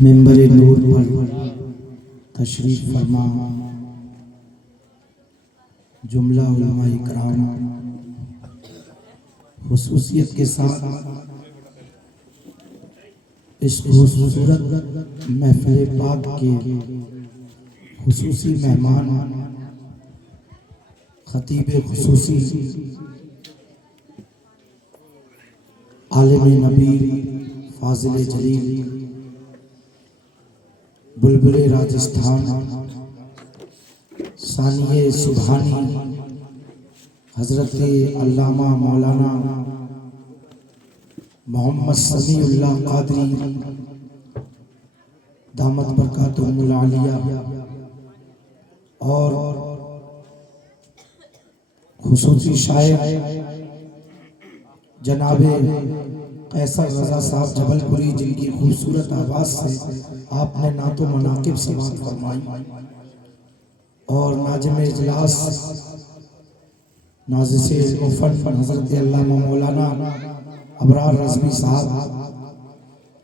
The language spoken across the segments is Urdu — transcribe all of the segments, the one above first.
منبر نور پر تشریف فرما جملہ علماء اکرام خصوصیت کے ساتھ اس خوبصورت محفل پاک کے خصوصی مہمان خطیب خصوصی عالم نبی فاضل جلیل بلبل راجستھان ثانیہ سبحانی حضرت علامہ مولانا محمد سمیع اللہ قادری دامت برکاتہم العالیہ اور خصوصی شاعر جناب قیصر رضا صاحب جبل پوری جن کی خوبصورت آواز سے آپ نے نعت و مناقب سماعت فرمائی، اور ناظم اجلاس نازش علم و فن حضرت علامہ مولانا ابرار رضوی صاحب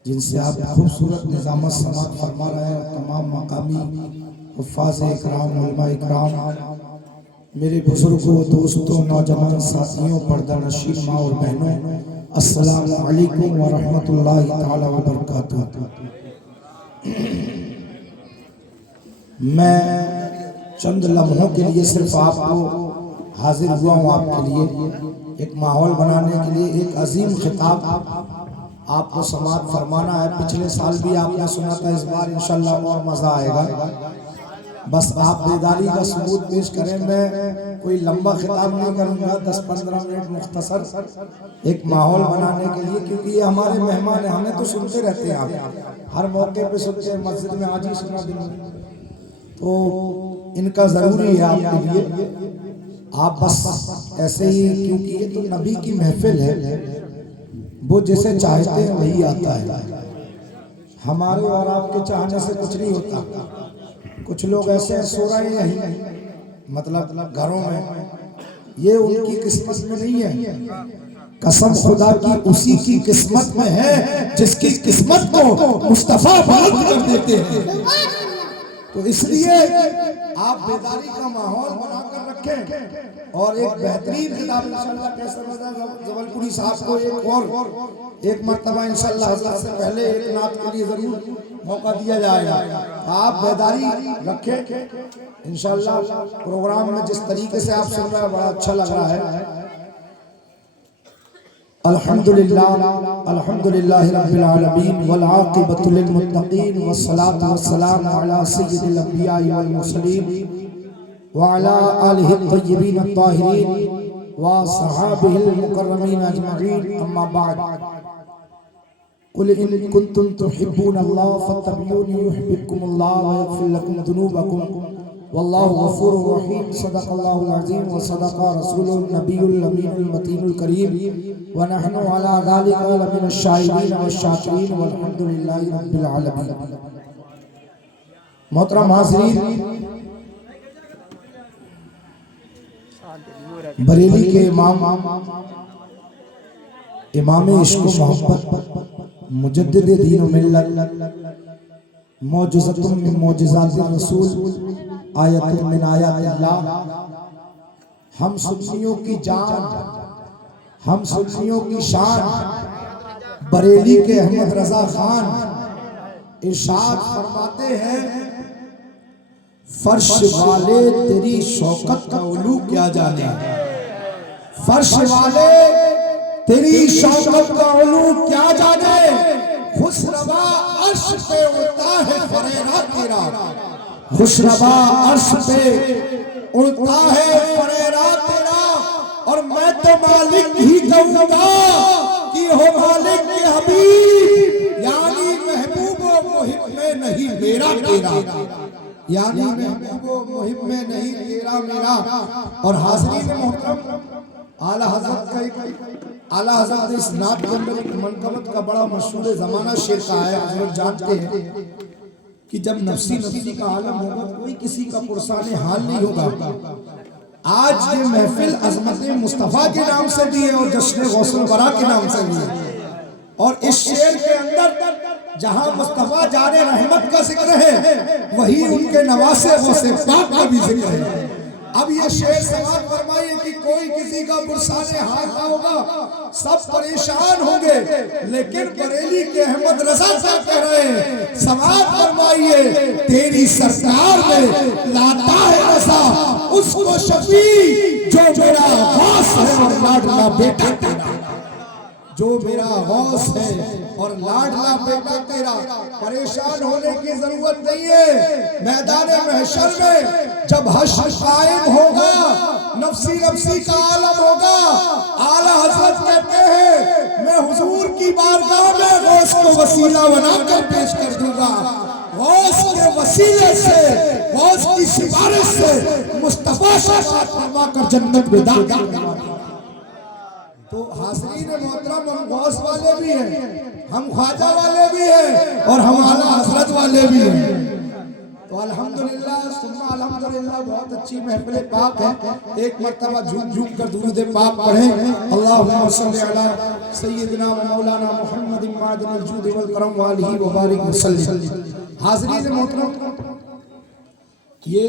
جن سے آپ خوبصورت نظامت سماعت فرما رہے ہیں، اور تمام مقامی حفاظ اکرام علماء اکرام، میرے بزرگوں دوستوں نوجوان ساتھیوں پردہ نشین ماں اور بہنوں، السلام علیکم ورحمۃ اللہ تعالی وبرکاتہ۔ میں چند لمحوں کے لیے صرف آپ کو حاضر ہوا ہوں، آپ کے لیے ایک ماحول بنانے کے لیے ایک عظیم خطاب آپ کو سماعت فرمانا ہے۔ پچھلے سال بھی آپ نے سنا تھا، اس بار انشاءاللہ اور مزہ آئے گا، بس آپ بیداری کا ثبوت پیش کریں۔ میں کوئی لمبا خطاب نہیں کروں گا، 10-15 منٹ مختصر ایک ماحول بنانے کے لیے، کیونکہ یہ ہمارے مہمان ہیں، ہمیں تو سنتے رہتے ہیں، آپ ہر موقع پہ سنتے ہیں، مسجد میں آج ہی سنا دیں، تو ان کا ضروری ہے آپ کے لیے۔ آپ بس ایسے ہی، کیونکہ یہ تو نبی کی محفل ہے، وہ جسے چاہتے ہیں وہی آتا ہے، ہمارے اور آپ کے چاہنے سے کچھ نہیں ہوتا۔ کچھ لوگ ایسے ہیں سو رہے ہیں، مطلب گھروں میں، یہ ان کی قسمت میں نہیں ہے، قسم خدا کی اسی کی قسمت میں ہے جس کی قسمت کو مصطفیٰ بلند کر دیتے ہیں۔ تو اس لیے آپ بیداری کا ماحول بنا کر رکھیں، اور ایک بہترین خطاب انشاءاللہ قیصر رضا جبل پوری صاحب کو ایک مرتبہ انشاءاللہ حضرت سے پہلے ایک نعت کے لیے ضرور موقع دیا جائے گا۔ آپ بیداری رکھیں، انشاءاللہ پروگرام میں جس طریقے سے آپ سن رہے ہیں بڑا اچھا لگ رہا ہے۔ الحمدللہ رب العالمین والعاقبۃ للمتقین والصلاة والسلام علی سید الانبیاء والمرسلین وعلی آلہ الطیبین الطاہرین وصحابہ المکرمین اجمعین، اما بعد۔ قل ان کنتم تحبون اللہ فاتبعونی یحببکم اللہ ویغفر لکم ذنوبکم واللہ غفور رحیم۔ صدق اللہ العظیم وصدق رسول النبی الامین المتین الکریم، ونحن علی ذلک لمن الشاہدین والشاکرین والحمدللہ رب العالمین۔ محترم حاضرین، بریلی کے امام عشق و محبت، مجدد دین و ملت، معجزۃ من معجزات الرسول، آیت من آیات اللہ، ہم سنیوں کی جان، ہم سنیوں کی شان، بریلی کے احمد رضا خان ارشاد فرماتے ہیں، فرش والے تیری شوکت کا علو کیا جانے، فرش والے تیری شوکت کا علو کیا جانے، خسروا عرش پہ اڑتا ہے فریرہ تیرا، خسروا عرش پہ اڑتا ہے فریرہ تیرا، اور میں تو مالک ہی کہوں گا کہ ہو مالک کے حبیب، یعنی محبوب و محب میں نہیں میرا تیرا، یعنی محبوب و محب میں نہیں تیرا میرا۔ اور حاضرین محترم، اعلیٰ حضرت کا اعلیٰ حضرت اس نعت کے اندر ایک منقبت کا بڑا مشہور زمانہ شعر کا ہے، حضرت جانتے ہیں کہ جب نفسی کا عالم ہوگا کوئی کسی کا پرسان حال نہیں ہوگا، آج یہ محفل عظمت مصطفیٰ کے نام سے بھی ہے اور جشن غوث الورا کے نام سے بھی ہے. اور اس شعر کے اندر جہاں مصطفیٰ جان رحمت کا ذکر ہے وہی ان کے نواسے غوث پاک کا بھی ذکر ہے. اب یہ شعر سماعت فرمائیے کہ کوئی کسی کا برسان حال نہ ہوگا, سب پریشان ہوں گے, لیکن بریلی کے احمد رضا صاحب کہہ رہے ہیں سماعت فرمائیے تیری سرکار میں لاتا ہے رضا اس کو شفیع جو میرا غوث ہے اور لاڈلا بیٹا تیرا. جو میرا غوث ہے اور لاڈلا بیٹا تیرا. پریشان ہونے کی ضرورت نہیں ہے. میدان محشر میں جب حشر قائم ہوگا نفسی نفسی کا عالم ہوگا, اعلیٰ حضرت کہتے ہیں میں حضور کی بارگاہ میں غوث کو وسیلہ بنا کر پیش کر دوں گا. غوث کے وسیلے سے, غوث کی سفارش سے مصطفیٰ شفاعت فرما کر جنت میں داخل کروا دوں گا. تو حاضرین محترم ہم غوث والے بھی ہیں, ہم خواجہ والے بھی ہیں اور ہم اعلیٰ حضرت والے بھی ہیں. تو الحمدللہ ثم الحمدللہ بہت اچھی محفل پاک ہے. ایک مرتبہ جھوم جھوم کر درود پاک پڑھیں. اللہم صلی علی سیدنا و مولانا محمد معدن الجود والکرم والہ وبارک وسلم. حاضرین محترم یہ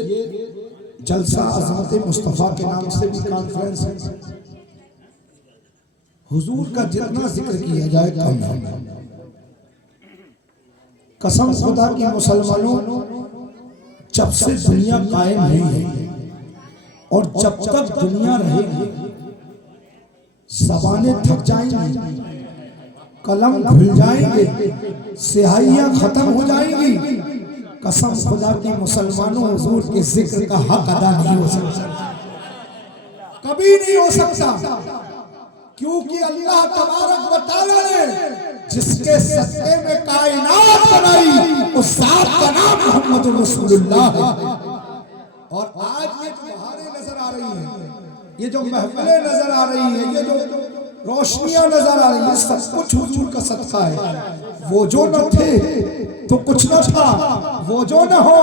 جلسہ عظمت مصطفیٰ کے نام سے بھی کانفرنس ہے. حضور کا جتنا ذکر کیا جائے کم ہے. قسم خدا کی مسلمانوں جب سے دنیا قائم ہوئی ہے اور جب تک دنیا رہے گی زبانیں تھک جائیں گی, قلم بھول جائیں گے, سیاہیاں ختم ہو جائیں گی. قسم خدا کی مسلمانوں حضور کے ذکر کا حق ادا نہیں ہو سکتا, کبھی نہیں ہو سکتا. کیونکہ اللہ تبارک و تعالیٰ نے جس کے صدقے میں کائنات بنائی اس ذات کا نام محمد رسول اللہ ہے. اور آج یہ جو بہاریں نظر آ رہی ہیں, یہ جو محفلیں نظر آ رہی ہیں, یہ جو روشنیاں نظر آ رہی ہیں, سب کچھ حضور کا صدقہ ہے. وہ جو نہ تھے تو کچھ نہ تھا, وہ جو نہ ہو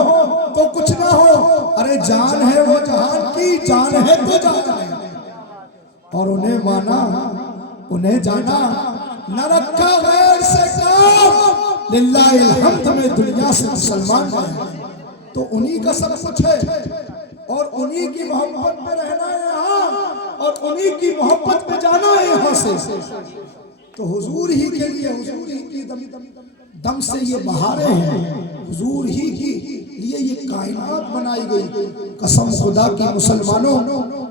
تو کچھ نہ ہو. ارے جان ہے وہ جہان کی, جان ہے تو جان ہے. اور انہیں مانا انہیں جانا, نہ رکھا غیر سے کام, للہ الحمد میں دنیا سے مسلمان بنے. تو انہی کا سب کچھ ہے اور انہی کی محبت میں رہنا ہے یہاں اور انہی کی محبت میں جانا ہے یہاں سے. تو حضور ہی کے لیے, حضور ہی کی دم سے یہ بہاریں ہیں, حضور ہی کی لیے یہ کائنات بنائی گئی. قسم خدا کی مسلمانوں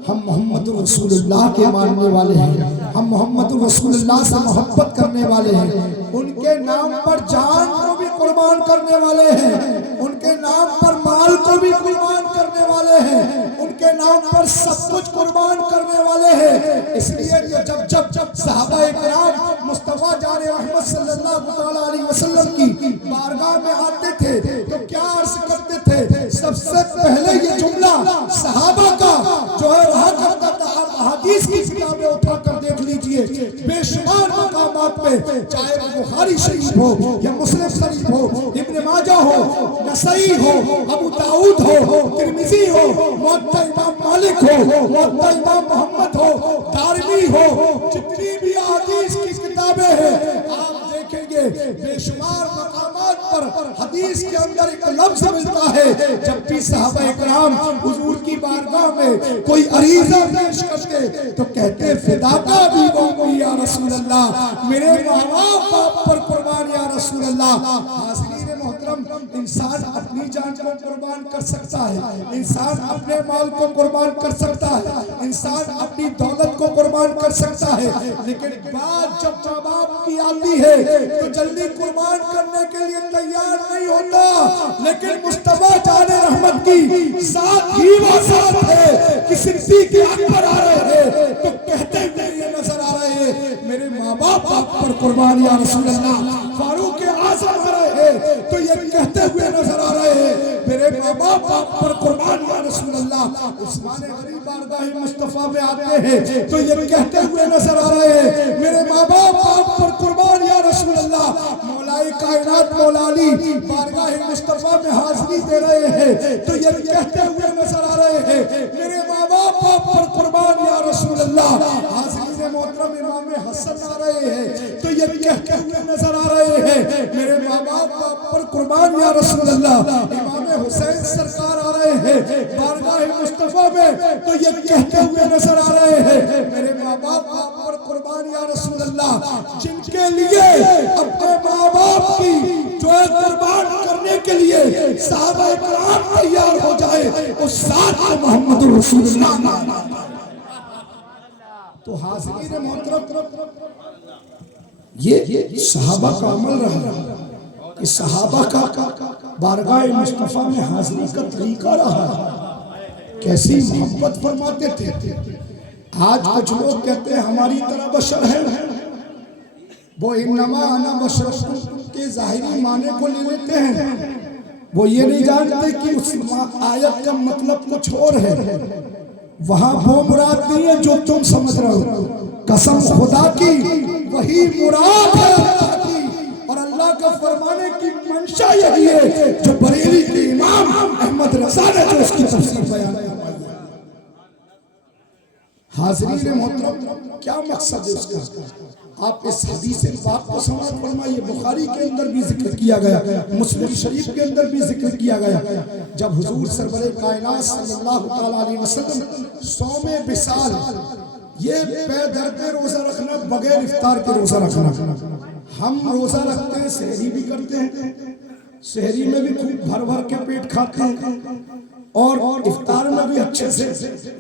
ہم محمد رسول اللہ کے ماننے والے ہیں, ہم محمد رسول اللہ سے محبت کرنے والے ہیں, ان کے نام پر جان کو بھی قربان کرنے والے ہیں, ان کے نام پر مال کو بھی قربان کرنے والے ہیں, ان کے نام پر سب کچھ قربان کرنے والے ہیں. اس لیے کہ جب صحابہ کرام مصطفیٰ جان رحمت صلی اللہ علیہ وسلم کی بارگاہ میں آتے تھے تو کیا عرض کرتے تھے؟ سب سے پہلے یہ جملہ صحابہ کا جو ہے رہا کرتا تھا. آپ حدیث کی کتابیں اٹھا کر دیکھ لیجئے, بے شمار مقامات پہ, چاہے بخاری شریف ہو یا مسلم شریف ہو, ابن ماجہ ہو, نسائی ہو, ابو داؤد ہو, ترمذی ہو, موطا امام مالک ہو, موطا امام محمد ہو, دارمی ہو, جتنی بھی حدیث کی کتابیں ہیں آپ دیکھیں گے بے شمار مقامات پر حدیث کے اندر ایک لفظ ملتا ہے. جب بھی صحابہ کرام حضور کی بارگاہ میں کوئی عریضہ پیش کرتے تو کہتے فداکا بھی بومی یا رسول اللہ, میرے ماں باپ پر قربان یا رسول اللہ. حاضرین محترم انسان اپنی جان کو قربان کر سکتا ہے, انسان اپنے مال کو قربان کر سکتا ہے, انسان اپنی دولت کو قربان کر سکتا ہے, لیکن بات جب ماں باپ کی آتی ہے تو جلدی قربان کرنے کے لیے تیار نہیں ہوتا. لیکن مصطفیٰ جان رحمت کی ساتھ ہی وہ ساتھ ہے کہ صدیق اکبر آ رہے ہیں تو کہتے ہوئے یہ نظر آ رہے ہیں میرے ماں باپ پر قربان یا رسول اللہ. فاروق اعظم آ رہے ہیں تو یہ کہتے ہوئے نظر آ رہے ہیں میرے ماں باپ پر قربان یا رسول اللہ. عثمان غنی بارگاہ مصطفیٰ میں آتے ہیں تو یہ کہتے ہوئے نظر آ رہے ہیں میرے ماں باپ پر قربان یا رسول اللہ. مولا کائنات مولا علی بارگاہ مصطفیٰ میں حاضری دے رہے ہیں تو یہ کہتے ہوئے نظر آ رہے ہیں میرے ماں باپ اللہ. حاضرین محترم امام حسن آ رہے ہیں تو یہ کہتے ہوئے نظر آ رہے ہیں میرے ماں باپ پر قربان یا رسول اللہ. امام حسین سرکار آ رہے ہیں بارگاہ مصطفیٰ میں تو یہ کہتے ہوئے نظر آ رہے ہیں میرے ماں باپ پر قربان یا رسول اللہ. جن کے لیے اپنے ماں باپ کی جو ہے قربان کرنے کے لیے صحابہ کرام تیار ہو جائے اس ذات محمد رسول اللہ. تو حاضرین محترم یہ صحابہ کا عمل رہا کہ صحابہ کا بارگاہ مصطفیٰ میں حاضری کا طریقہ رہا. کیسی محبت فرماتے تھے. آج کچھ لوگ کہتے ہیں ہماری طرح بشر ہے. وہ انما انا بشر کے ظاہری معنی کو لے لیتے ہیں. وہ یہ نہیں جانتے کہ اس آیت کا مطلب کچھ اور ہے. وہاں وہ مراد نہیں ہے جو تم سمجھ رہے ہو. قسم خدا کی وہی مراد ہے اللہ کی. اور اللہ کا فرمانے کی منشا یہی ہے جو بریلی کے امام احمد رضا نے جو اس کی تفسیر بیان کی. حاضرین محترم کیا مقصد ہے اس کا؟ آپ اس حدیث پاک کو سماعت فرمائیے. بخاری کے اندر بھی ذکر کیا گیا, مسلم شریف کے اندر بھی ذکر کیا گیا. جب حضور سرور کائنات صلی اللہ تعالیٰ علیہ وسلم صوم وصال, یہ پے در پہ روزہ رکھنا بغیر افطار کے روزہ رکھنا. ہم روزہ رکھتے ہیں, سحری بھی کرتے ہیں, سحری میں بھی خوب بھر بھر کے پیٹ کھاتے ہیں اور افطار میں بھی اچھے سے,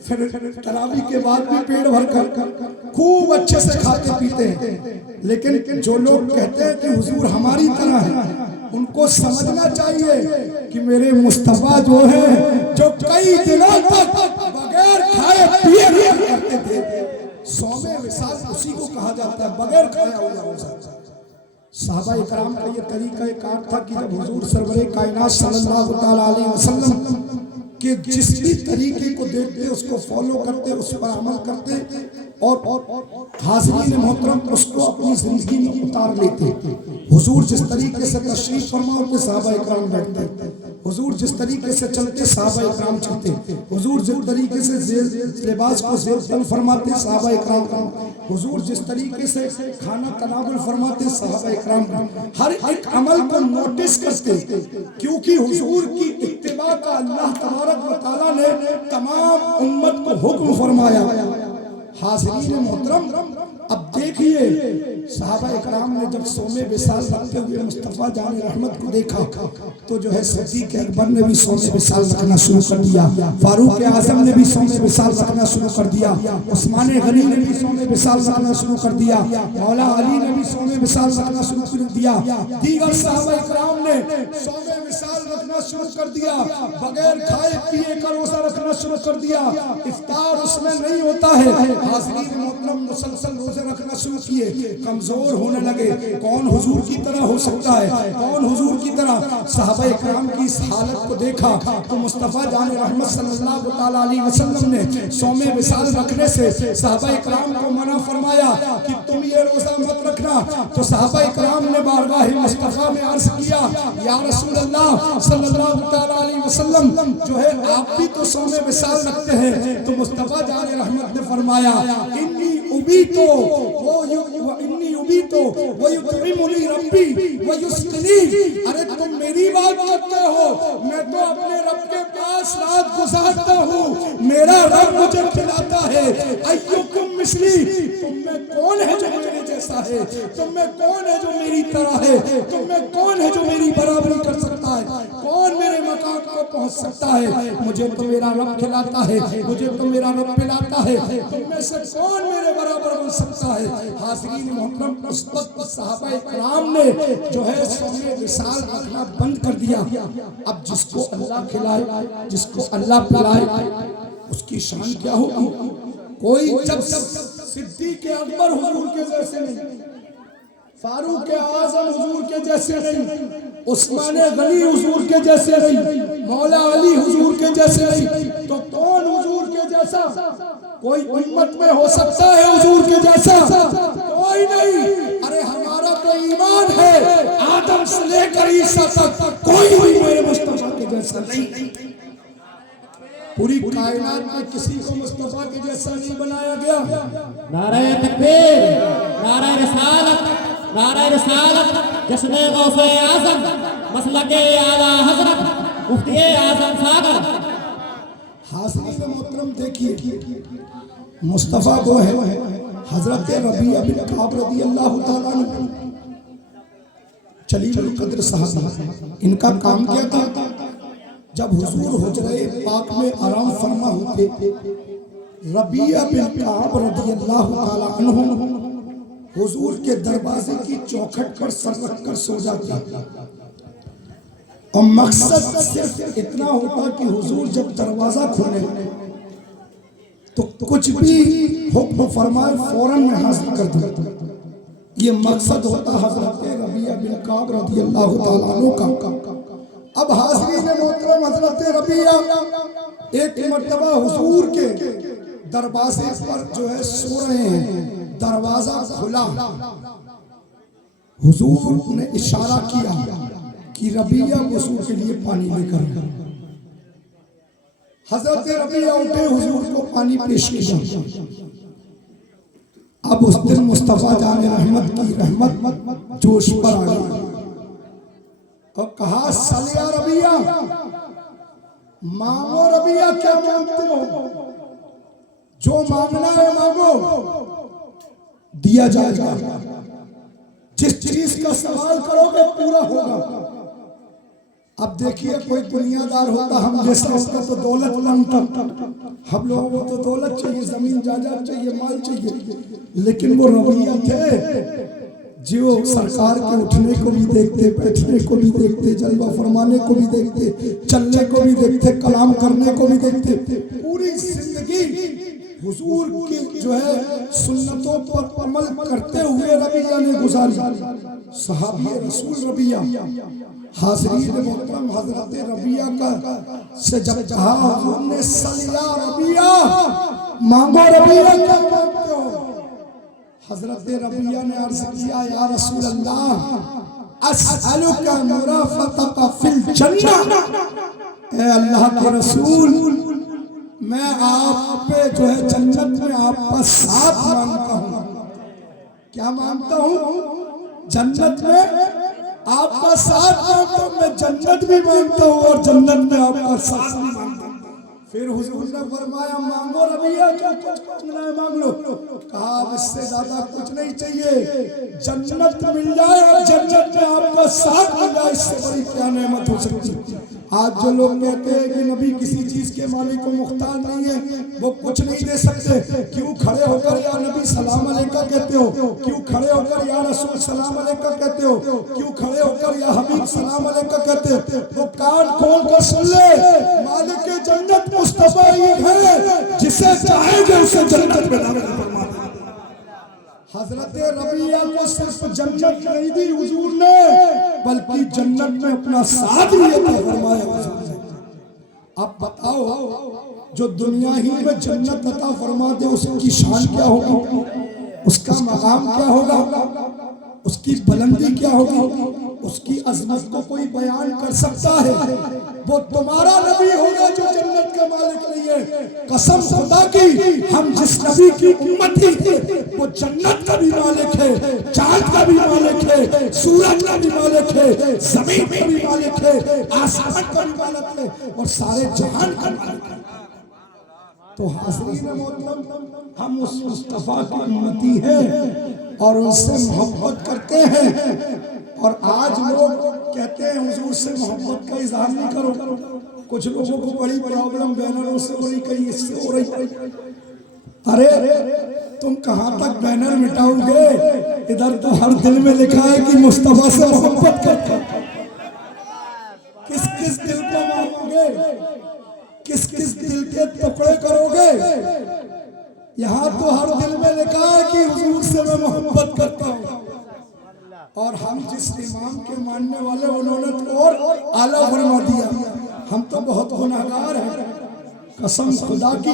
پھر تراویح کے بعد بھی پیٹ بھر کر خوب اچھے سے کھاتے پیتے ہیں. لیکن جو لوگ کہتے ہیں کہ حضور ہماری طرح ہے ان کو سمجھنا چاہیے کہ میرے مصطفیٰ جو ہیں جو کئی دنوں تک بغیر کھائے پیے کرتے تھے. صوم وصال اسی کو کہا جاتا ہے بغیر کھایا ہوا روزہ. صحابہ اکرام کا یہ طریقہ کار تھا کہ جب حضور سرور کائنات صلی اللہ تعالیٰ علیہ وسلم کہ جس بھی طریقے کو دیکھتے اس کو فالو کرتے, اس پر عمل کرتے اور حاضرین محترم اس کو اپنی زندگی میں اتار لیتے. حضور جس طریقے سے تشریف فرما ہوتے صحابہ اکرام بیٹھتے, حضور جس طریقے سے چلتے صحابہ اکرام چلتے, حضور جس طریقے سے لباس کو زیب تن فرماتے صحابہ اکرام, حضور جس طریقے سے کھانا تناول فرماتے صحابہ اکرام, ہر ایک عمل کو نوٹس کرتے کیونکہ حضور کی اتباع کا اللہ تبارک و تعالیٰ نے تمام امت کو حکم فرمایا. حاضرین محترم اب دیکھیے صحابہ اکرام نے جب صوم وصال رکھتے ہوئے مصطفیٰ جان رحمت کو دیکھا تو جو ہے صدیق اکبر نے بھی صوم وصال رکھنا شروع کر دیا, فاروق اعظم نے بھی صوم وصال رکھنا شروع کر دیا, عثمان غنی نے بھی صوم وصال رکھنا شروع کر دیا, مولا علی نے بھی صوم وصال رکھنا شروع کر دیا, دیگر صحابہ اکرام نے صوم وصال رکھنا شروع کر دیا, بغیر کھائے پیے کا روزہ رکھنا شروع کر دیا. افطار اس میں نہیں ہوتا ہے. حاضرین محترم مسلسل روزے رکھنا شروع کیے, کمزور ہونے لگے. کون حضور کی طرح ہو سکتا ہے, کون حضور کی طرح. صحابہ اکرام کی اس حالت کو دیکھا تو مصطفیٰ جان رحمت صلی اللہ تعالیٰ علیہ وسلم نے صوم وصال رکھنے سے صحابہ اکرام کو منع فرمایا کہ تم یہ روزہ مت رکھنا. تو صحابہ اکرام نے بارگاہ مصطفیٰ میں عرض کیا یا رسول اللہ صلی اللہ تعالیٰ علیہ وسلم جو ہے آپ بھی تو صوم وصال رکھتے ہیں. تو مصطفیٰ جان رحمت نے فرمایا انی ابیتو ویطعمنی ربی ویسقنی. ارے تم میری بات کرتے ہو, میں تو اپنے رب کے پاس رات گزارتا ہوں, میرا رب مجھے کھلاتا ہے. ایکم مثلی, تم میں کون ہے جو میرے جیسا ہے, تم میں کون ہے جو میری طرح ہے, تم میں کون ہے جو میری برابری کر سکتا ہے, کون میرے مقام کو پہنچ سکتا ہے. مجھے تو میرا رب کھلاتا ہے, مجھے تو میرا رب پلاتا ہے, تم میں سے کون میرے برابر بن سکتا ہے. حاضرین محترم اس وقت صحابہ اکرام نے جو ہے صوم وصال رکھنا بند کر دیا. اب جس کو اللہ کھلائے, جس کو اللہ پلائے, اس کی شان کیا ہوگی. کوئی جب صدیق اکبر حضور کے جیسے نہیں, فاروق اعظم حضور کے جیسے نہیں, عثمان غنی حضور کے جیسے نہیں, مولا علی حضور کے جیسے نہیں, تو کون حضور کے جیسا. کوئی امت میں ہو سکتا ہے حضور کے جیسا, کوئی نہیں. ارے ہمارا تو ایمان ہے آدم سے لے کر عیسیٰ تک کوئی بھی میرے مصطفیٰ کے جیسا نہیں. پوری کائنات میں کسی کو مصطفیٰ کے جیسا نہیں بنایا گیا. نعرہ تکبیر، نعرہ رسالت، نعرہ رسالت، جشن غوث اعظم، مسلک اعلیٰ حضرت مفتی اعظم ساگر. حاضرین محترم دیکھیے مصطفیٰ وہ ہے حضرت ربیعہ بن کعب رضی اللہ تعالیٰ عنہ، جلیل القدر صحابی. ان کا کام کیا تھا؟ جب حضور حجرہ پاک میں آرام فرما ہوتے، ربیعہ بن کعب رضی اللہ تعالیٰ عنہ حضور کے دروازے کی چوکھٹ پر سر رکھ کر سو جاتے، اور مقصد صرف اتنا ہوتا کہ حضور جب دروازہ کھولے تو کچھ بھی حکم فرمائے فوراً میں حاضر کر دوں. یہ مقصد ہوتا حضرت ربیعہ بن کعب رضی اللہ تعالیٰ عنہ کا. اب حاضرین محترم حضرت ربیعہ ایک مرتبہ حضور کے دروازے پر جو ہے سو رہے ہیں، دروازہ کھلا، حضور نے اشارہ کیا کہ ربیعہ وضو کے لیے پانی لے کر. حضرت ربیعہ اٹھے، حضور کو پانی پیش کیا. اب اس دن مصطفیٰ جان رحمت کی رحمت جوش پر آ گئی اور کہا صلی یا ربیعہ، مانگو ربیعہ، کیا مانگتے ہو؟ جو مانگنا ہے مانگو، دیا جائے گا. جس چیز کا سوال کرو گے پورا ہوگا. اب دیکھیے کوئی دنیا دار ہوتا ہم جیسا ہوتا تو دولت لانتا. ہم لوگوں کو تو دولت چاہیے، زمین جائیداد چاہیے، مال چاہیے. لیکن وہ ربیعہ تھے جو سرکار کے اٹھنے کو بھی دیکھتے، بیٹھنے کو بھی دیکھتے، جلوہ فرمانے کو بھی دیکھتے، چلنے کو بھی دیکھتے، کلام کرنے کو بھی دیکھتے. پوری زندگی حضور کی جو ہے سنتوں پر عمل کرتے ہوئے ربیعہ نے گزاری. صحابی رسول ربیعہ. حاضرین محترم حضرت ربیعہ کا سے جب کہا حضور نے صلی یا ربیعہ، مانگو ربیعہ، کیا مانگتے ہو؟ حضرت ربیعہ نے عرض کیا یا رسول اللہ، اسألک مرافقتک فی الجنہ. اے اللہ کے رسول، میں آپ پہ جو ہے جنت میں آپ کا ساتھ مانگتا ہوں. کیا مانگتا ہوں؟ جنت میں آپ کا ساتھ مانگتا ہوں. میں جنت بھی مانگتا ہوں اور جنت میں آپ کا ساتھ بھی مانگتا ہوں. پھر حضور نے فرمایا مانگو ربیعہ، جو کچھ مانگنا ہے مانگ لو. کہا اب اس سے زیادہ کچھ نہیں چاہیے، جنت مل جائے اور جنت میں آپ کا ساتھ مل جائے، اس سے بڑی کیا نعمت ہو سکتی. آج جو لوگ کہتے ہیں کہ نبی کسی چیز کے مالک کو مختار نہیں ہے، وہ کچھ نہیں دے سکتے، کیوں کھڑے ہو کر یا نبی سلام علیکہ کہتے ہو؟ کیوں کھڑے ہو کر یا رسول سلام علیکہ کہتے ہو؟ کیوں کھڑے ہو کر یا حبیب سلام علیکہ کہتے ہو؟ وہ کان کھول کر سن لے، مالک جنت مصطفیٰ ہی ہے، جسے چاہے گے اسے جنت میں داخل فرما دے. حضرت ربیعہ کو صرف جنت نہیں دی حضور نے، بلکہ جنت میں اپنا ساتھ بھی عطا فرمایا حضور نے. اب بتاؤ جو دنیا ہی میں جنت عطا فرما دے اس کی شان کیا ہوگی، اس کا مقام کیا ہوگا، اس کی بلندی کیا ہوگی، اس کی عظمت کو کوئی بیان کر سکتا ہے؟ وہ تمہارا نبی ہوگا جو جنت کا مالک نہیں ہے. قسم خدا کی، ہم جس نبی کی امت ہی تھے وہ جنت کا بھی مالک ہے، چاند کا بھی مالک ہے، سورج کا بھی مالک ہے، زمین کا بھی مالک ہے، آسمان کا بھی مالک ہے، اور سارے جہان کا مالک ہے. تو حاضرین محترم، ہم اس مصطفیٰ کی امتی ہیں اور ان سے محبت کرتے ہیں. اور آج لوگ کہتے ہیں حضور سے محبت کا اظہار نہیں کرو. کچھ لوگوں کو بڑی پرابلم بینروں سے ہو رہی، کہیں اس سے ہو رہی. ارے تم کہاں تک بینر مٹاؤ گے؟ ادھر تو ہر دل میں لکھا ہے کہ مصطفیٰ سے محبت کرتے ہیں. کس کس دل کو مانو گے؟ کس کس دل کے ٹکڑے کرو گے؟ یہاں تو ہر دل میں لکھا ہے کہ حضور سے میں محبت کرتا ہوں. اور ہم جس امام کے ماننے والے انہوں نے تو اور اعلیٰ فرما دیا. ہم تو بہت گناہگار ہیں. قسم خدا کی،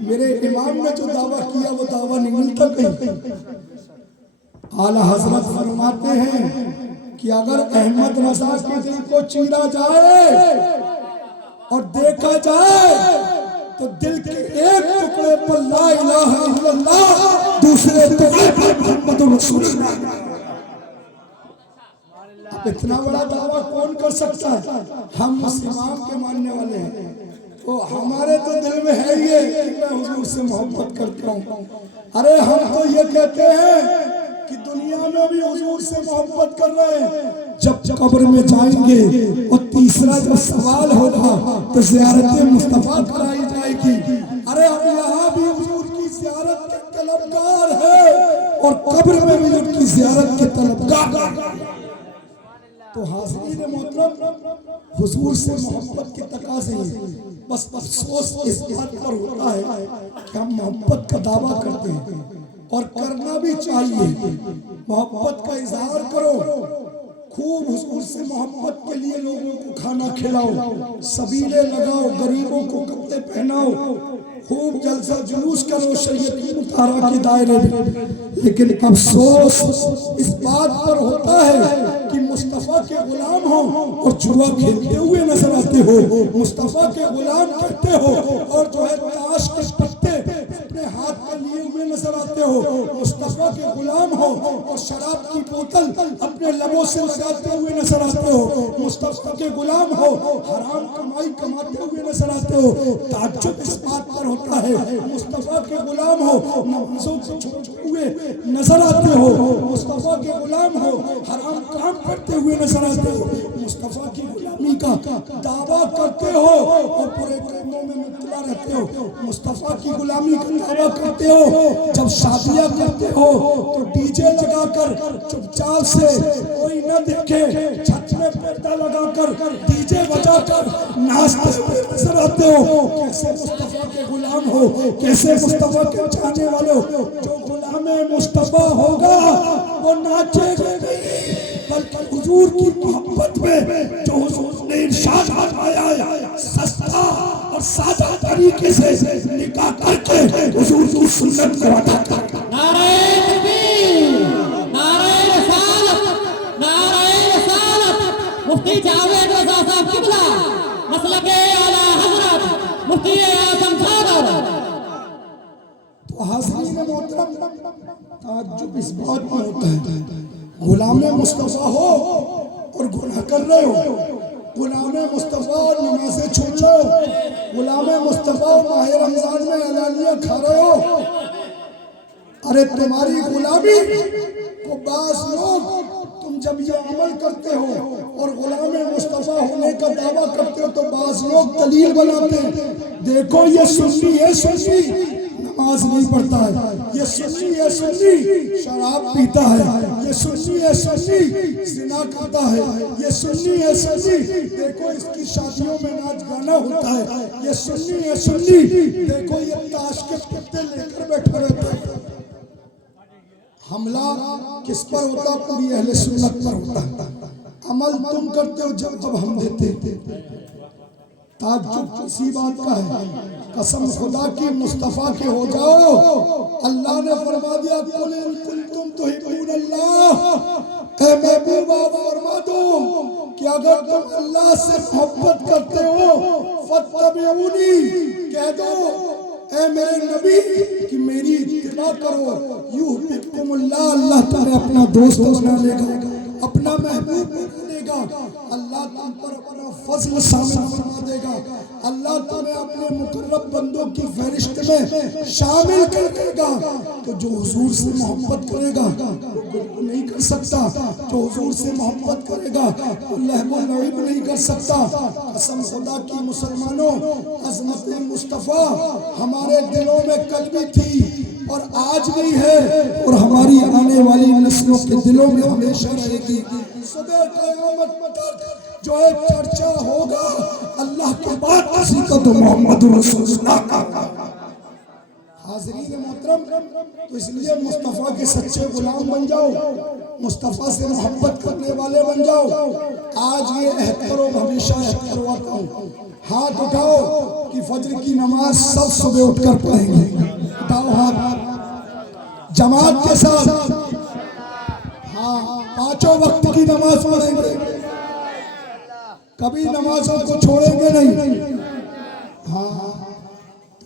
میرے امام نے جو دعویٰ کیا وہ دعویٰ نہیں ملتا کہیں. اعلیٰ حضرت فرماتے ہیں کہ اگر احمد رضا کے دل کو چیرا جائے اور دیکھا جائے تو دل کے ایک ٹکڑے پر لا الہ الا اللہ، دوسرے ٹکڑے پر محمد رسول اللہ۔ اب اتنا بڑا دعویٰ کون کر سکتا ہے؟ ہم اس امام کے ماننے والے ہیں، تو ہمارے تو دل میں ہے یہ کہ میں حضور سے محبت کرتا ہوں۔ ارے ہم تو یہ کہتے ہیں کہ دنیا میں بھی حضور سے محبت کر رہے ہیں، جب قبر میں جائیں گے اور تیسرا جب سوال ہوگا تو زیارت مصطفیٰ کرائی جائے گی۔ ارے ہم یہاں بھی حضور کی زیارت کے طلبگار ہیں اور قبر میں بھی ان کی زیارت کے طلبگار ہیں۔ تو حاضرین محترم، حضور سے محبت کے تقاضے ہیں، بس افسوس اس بات پر ہوتا ہے کہ ہم محبت کا دعویٰ کرتے ہیں اور کرنا بھی چاہیے۔ محبت کا اظہار کرو، خوب حضور سے محبت کے لیے لوگوں کو کھانا کھلاؤ، سبیلے لگاؤ، غریبوں کو کپڑے پہناؤ، خوب جلسہ جلوس کرو شریعت مطہرہ کے دائرے میں۔ لیکن افسوس اس بات پر ہوتا ہے کہ مصطفیٰ کے غلام ہو اور جوا کھیلتے ہوئے نظر آتے ہو، مصطفیٰ کے غلام کہتے ہو اور جو ہے تاش کے پتے اپنے ہاتھ میں لیے ہوئے نظر آتے ہو، مصطفیٰ کے غلام ہو اور شراب کی بوتل اپنے لبوں سے لگاتے ہوئے نظر آتے ہو، مصطفیٰ کے غلام ہو حرام کمائی کماتے ہوئے نظر آتے ہو۔ تعجب اس بات پر ہوتا ہے، مصطفیٰ کے غلام ہو نمازوں کو چھوڑتے ہوئے نظر آتے ہو، مصطفیٰ کے غلام ہو حرام کام کرتے ہوئے نظر آتے ہو، مصطفیٰ کی غلامی کا دعویٰ کرتے ہو اور پورے کاموں میں مبتلا رہتے ہو، مصطفیٰ کی غلامی کا دعویٰ کرتے ہو، جب شادیاں کرتے ہو تو ڈی جے لگا کر چپ چاپ سے کوئی نہ دیکھے چھت میں پردہ لگا کر ڈی جے بجا کر ناچتے ہوئے نظر آتے ہو۔ کیسے مصطفیٰ کے غلام ہو، کیسے مصطفیٰ کے چاہنے والے ہو؟ جو غلام مصطفیٰ ہوگا وہ ناچے گا نہیں، بلکہ حضور کی محبت میں جو حضور نے ارشاد فرمایا ہے سستا اور سادہ طریقے سے نکاح کر کے حضور کی سنت کو ادا کرتا۔ نعرہ تکبیر، نعرہ رسالت، نعرہ رسالت، مفتی جاوید رضا صاحب قبلہ، مسلک اعلیٰ حضرت مفتی اعظم ساگر۔ تو حاضرین محترم، تعجب اس بات میں ہوتا ہے غلام مصطفیٰ ہو اور گناہ کر رہے ہو، غلام مصطفیٰ اور نمازیں چھوڑ رہے ہو، غلام مصطفیٰ اور ماہ رمضان میں اعلانیہ کھا رہے ہو۔ ارے تمہاری غلامی کو بعض لوگ تم جب یہ عمل کرتے ہو اور غلام مصطفیٰ ہونے کا دعویٰ کرتے ہو تو بعض لوگ دلیل بناتے ہیں، دیکھو یہ سنی ہے، سنی نماز نہیں پڑھتا ہے، یہ سنی ہے، سنی شراب پیتا ہے، یہ سنی ہے، سنی زنا کرتا ہے، یہ سنی ہے، سنی دیکھو اس کی شادیوں میں ناچ گانا ہوتا ہے، یہ سنی ہے، سنی دیکھو یہ تاش کے پتے لے کر بیٹھا رہتا ہے۔ حملہ کس پر ہوتا؟ پوری اہل سنت پر ہوتا۔ عمل تم کرتے ہو جب ہم دیتے۔ تعجب کسی بات کا ہے، قسم خدا کی مصطفیٰ کے ہو جاؤ۔ اللہ نے فرما دیا قُلْ إِن كُنتُمْ تُحِبُّونَ اللَّهَ، اے محبوبہ فرما دو کہ اگر تم اللہ سے محبت کرتے ہو فَاتَّبِعُونِي، کہہ دو اے میرے نبی کہ میری اتباع کرو، یُحْبِبْکُمُ اللَّهُ، اللہ تمہیں اپنا دوست بنا لے گا، اپنا محبوب بنا لے گا، اللہ تم پر اپنا فضل شامل فرما دے گا، اللہ تمہیں اپنے مقرب بندوں کی فہرست میں شامل کر دے گا۔ تو جو حضور سے محبت کرے گا وہ نہیں کر سکتا، جو حضور سے محبت کرے گا وہ لہو و لعب نہیں کر سکتا۔ قسم خدا کی مسلمانوں، عظمت مصطفیٰ ہمارے دلوں میں کل بھی تھی اور آج بھی ہے اور ہماری آنے والی نسلوں کے دلوں میں ہمیشہ رہے گی۔ صدر قیامت تک جو ایک چرچا ہوگا اللہ کے بعد کسی کا تو محمد رسول اللہ کا۔ حاضرین محترم، تو اس لیے مصطفیٰ کے سچے غلام بن جاؤ، مصطفیٰ سے محبت کرنے والے بن جاؤ۔ آج یہ عہد کرو، ہمیشہ عہد کرواتا ہوں، ہاتھ اٹھاؤ کہ فجر کی نماز سب صبح اٹھ کر پڑھیں گے، اٹھاؤ ہاتھ جماعت کے ساتھ، ہاں پانچوں وقت کی نماز پڑھیں گے، کبھی نمازوں کو چھوڑیں گے نہیں، ہاں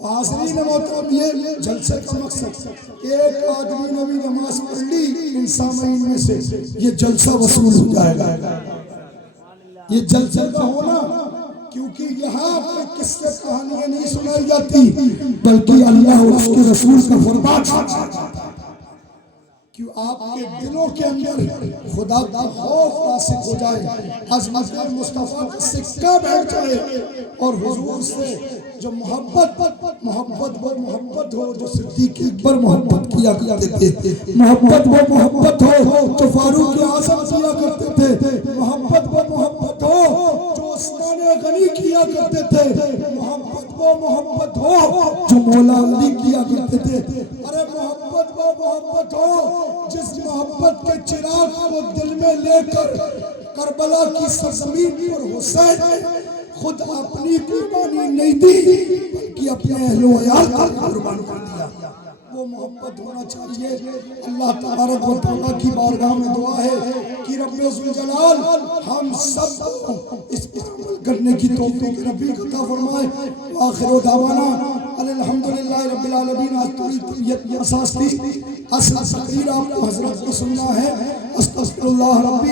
حاضرین محترم، یہ جلسے کا مقصد ایک آدمی نے بھی نماز پڑھ لی ان سامعین میں سے، یہ جلسہ وصول ہو جائے گا۔ یہ جلسے کا ہونا، کیونکہ یہاں پہ قصے کہانیاں نہیں سنائی جاتی بلکہ اللہ اور اس کے رسول کا فرمان سنایا جاتا ہے، کیوں آپ کے دلوں کے اندر خدا کا خوف راسخ ہو جائے، عظمت مصطفیٰ کا سکہ بیٹھ جائے، اور حضور سے جو محبت وہ محبت ہو جو صدیق اکبر محبت کیا کرتے تھے، محبت وہ محبت ہو جو فاروق اعظم کیا کرتے تھے، محبت وہ محبت ہو جو عثمان غنی کیا کرتے تھے، محبت وہ محبت ہو جو مولا علی کیا کرتے تھے، ارے محبت وہ محبت ہو جس محبت کے چراغ کو دل میں لے کر کربلا کی سرزمین پر حسین نے خود اپنی قربانی نہیں دی بلکہ اپنے اہل و عیال کا قربان کر دیا۔ وہ محبت ہونا چاہیے۔ اللہ تبارک و تعالیٰ کی بارگاہ میں دعا ہے کہ رب ذوالجلال ہم سب کو اس پر عمل کرنے کی توفیق ربی عطا فرمائے۔ آخر دعوانا الحمدللہ رب العالمین۔ آج تھوڑی طبیعت میں اساس تھی، اصل تقریر آپ کو حضرت کو سننا ہے۔ استغفر اللہ ربی